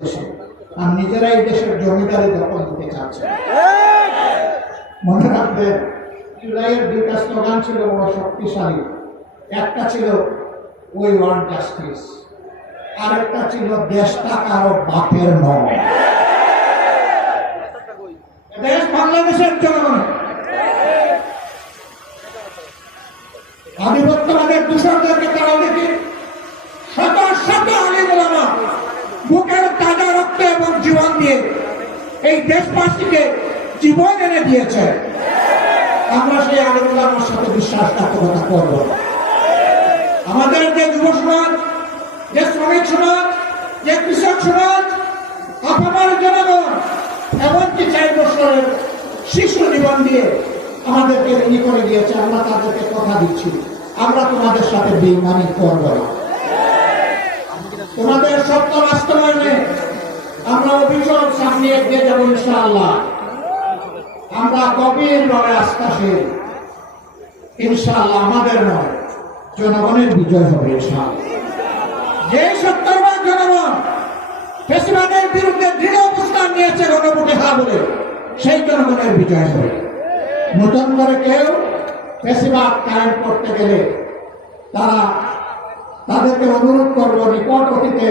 আর নিজেরাই দেশের জমিদারি দখল দিতে চাচ্ছে। মনে রাখবেন, জুলাইয়ের দুইটা স্লোগান ছিল বড় শক্তিশালী। একটা ছিল উই ওয়ান্ট জাস্টিস, আরেকটা ছিল দেশটা কারো বাপের নয়। দেশ বাংলাদেশের জনগণ। আধিপত্যবাদের দূষণদেরকে তারা দেখে শত শত আলিম ওলামা বুকের তাজা রক্ত এবং জীবন দিয়ে এই দেশবাসীকে জীবন এনে দিয়েছে। আমরা সেই আলিম ওলামার সাথে বিশ্বাসঘাতকতা করব। আমাদের যে যুব সমাজ, যে শ্রমিক সমাজ, যে কৃষক সমাজ, আপামার জনগণ, এমনকি 4 বছরের শিশু জীবন দিয়ে আমাদেরকে ঋণী করে দিয়েছে। আমরা তাদেরকে কথা দিচ্ছি, আমরা তোমাদের সাথে বেঈমানি করব না। তোমাদের সত্য বাস্তবায়নে আমরা অভিযোগ সামনে এগিয়ে যাব ইনশাআল্লাহ। আমরা গভীরভাবে আস্থাশীল, ইনশাআল্লাহ আমাদের নয়, জনগণের বিজয় হবে ইনশাআল্লাহ। যে সত্তরবার জনগণ ফ্যাসিবাদের বিরুদ্ধে দৃঢ় অবস্থান নিয়েছে গণভোটে হা বলে, সেই জনগণের বিজয় হবে। নতুন করে কেউ ফ্যাসিবাদ কায়েম করতে গেলে তাদেরকে অনুরোধ করব, নিকট অতীতে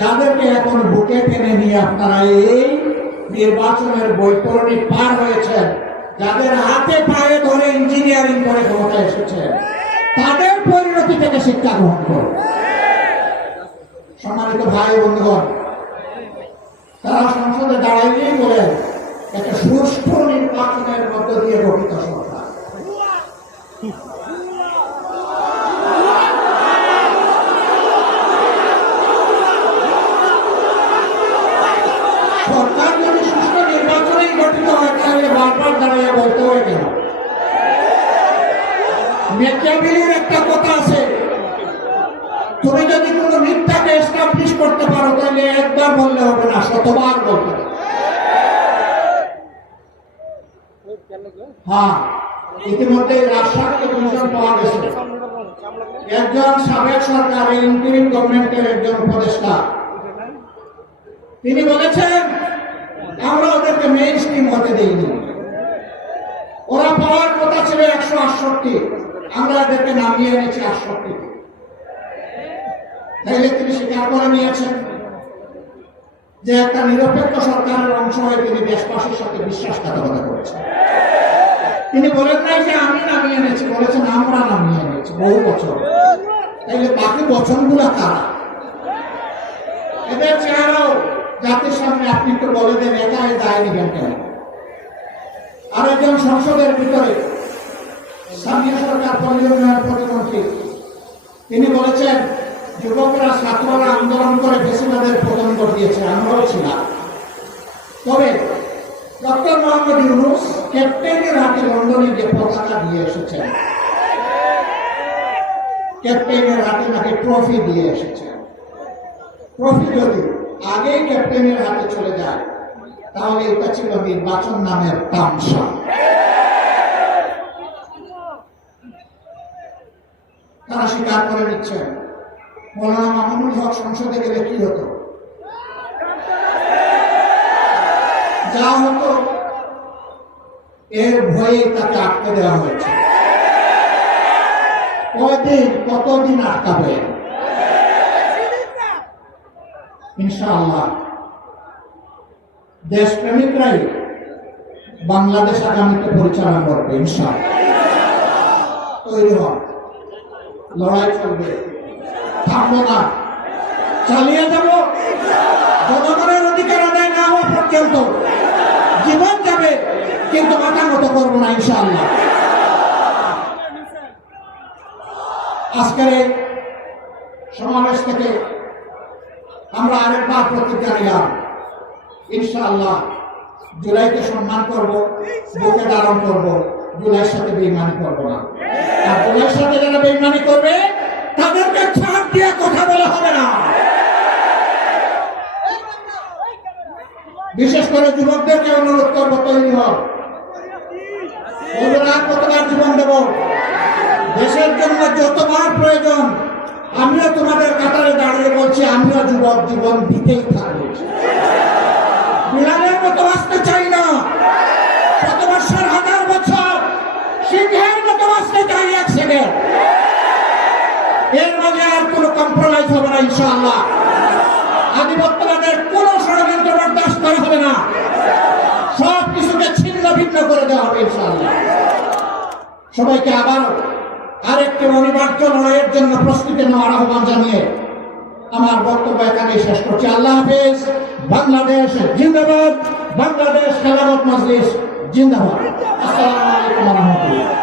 যাদেরকে এখন বুকে টেনে নিয়ে আপনারা এই নির্বাচনের বৈতরণী পার হয়েছেন, যাদের হাতে পায়ে ধরে ইঞ্জিনিয়ারিং করে ক্ষমতা এসেছে, তাদের পরিণতি থেকে শিক্ষা গ্রহণ করুন। সম্মানিত ভাই বন্ধুগণ, তারা সংসদে দাঁড়াইলেই বলেন একটা সুষ্ঠু নির্বাচনের মধ্য দিয়ে গঠিত সরকার। সরকার যদি সুষ্ঠু নির্বাচনেই গঠিত হয়, তাহলে বারবার দাঁড়িয়ে বলতে হয় কেন? মেকিয়াভেলির একটা কথা আছে, তুমি যদি কোনো মিথ্যাকে এস্টাবলিশ করতে পারো, তাহলে একবার বললে হবে না, শতবার বলতে হবে। হ্যাঁ, ইতিমধ্যে রাজশাহীতে দুজন পাওয়া গেছে। একজন সাবেক সরকারের ইন্টারিম গভর্নমেন্টের একজন উপদেষ্টা, তিনি বলেছেন আমরা ওদেরকে মেইন স্ট্রিম হতে দেইনি। ওরা পাওয়ার কথা ছিল 168, আমরা এদেরকে নামিয়ে এনেছি 68। তাইলে তিনি স্বীকার করে নিয়েছেন যে একটা নিরপেক্ষ সরকারের অংশ হয়ে তিনি দেশবাসীর সাথে বিশ্বাসঘাতকতা করেছেন। তিনি বলেন নাই যে আমি নামিয়ে এনেছি, বলেছেন আমরা নামিয়ে এনেছি বহু বছর। তাইলে বাকি বছরগুলো কারা? এদের চেহারাও জাতির সামনে আপনি একটু বলে দেন, একাই দায় নিবেন কেন? আরেকজন সংসদের ভিতরে স্থানীয় সরকার পরিচালনার প্রতিমন্ত্রী, তিনি বলেছেন যুবকরা ছাত্ররা আন্দোলন করে ফ্যাসিবাদের পতন ঘটিয়েছে, আমরাও ছিলাম। তবে ডক্টর মোহাম্মদ ইউনূস ক্যাপ্টেনের হাতে লন্ডনে যে পতাকা দিয়ে এসেছেন, ক্যাপ্টেনের হাতে নাকি ট্রফি দিয়ে এসেছেন। ট্রফি যদি আগেই ক্যাপ্টেনের হাতে চলে যায়, তাহলে এটা ছিল নির্বাচন নামের তামসা। তারা স্বীকার করে নিচ্ছেন মৌলানা মামুনুল হক সংসদে গেলে কি হতো? যা হতো এর ভয়ে তাকে আটকে দেওয়া হয়েছে। কতদিন আটকাবে? ইনশাআল্লাহ দেশপ্রেমিকরাই বাংলাদেশ আগামীতে পরিচালনা করবে ইনশাআল্লাহ। তৈরি হন, লড়াই চলবে, থামবো না, চালিয়ে যাব। জনগণের অধিকার আদায় না হওয়া পর্যন্ত জীবন যাবে, কিন্তু মাথা মতো করবো না ইনশাআল্লাহ। আজকের এই সমাবেশ থেকে আমরা আরেকবার প্রতিজ্ঞা নিলাম, ইনশাআল্লাহ জুলাইকে সম্মান করব, বুকে ধারণ করব, জুলাইয়ের সাথে বেইমানি করবো না। আর জুলাইয়ের সাথে যারা বেইমানি করবে তাদেরকে ছাড় দিয়ে কথা বলা হবে না। বিশেষ করে যুবকদেরকে অনুরোধ করবো, তৈরি হন। কতবার জীবন দেব, দেশের জন্য যতবার প্রয়োজন। আমিও তোমাদের কাতারে দাঁড়িয়ে বলছি, আমিও যুবক, জীবন দিতেই থাকবো। জায়েজ হবে না ইনশাআল্লাহ। আধিপত্যবাদের কোন ষড়যন্ত্র বরদাস্ত করা হবে না, সব কিছুকে ছিন্ন ভিন্ন করে দেওয়া হবে ইনশাআল্লাহ। সবাইকে আবার আরেকটি অনিবার্য লড়াইয়ের জন্য প্রস্তুতি নেওয়ার আহ্বান জানিয়ে আমার বক্তব্য এখানে শেষ করছি। আল্লাহ হাফেজ। বাংলাদেশ জিন্দাবাদ। বাংলাদেশ খেলাফত মজলিস জিন্দাবাদ। আসসালামু আলাইকুম ওয়া রাহমাতুল্লাহ।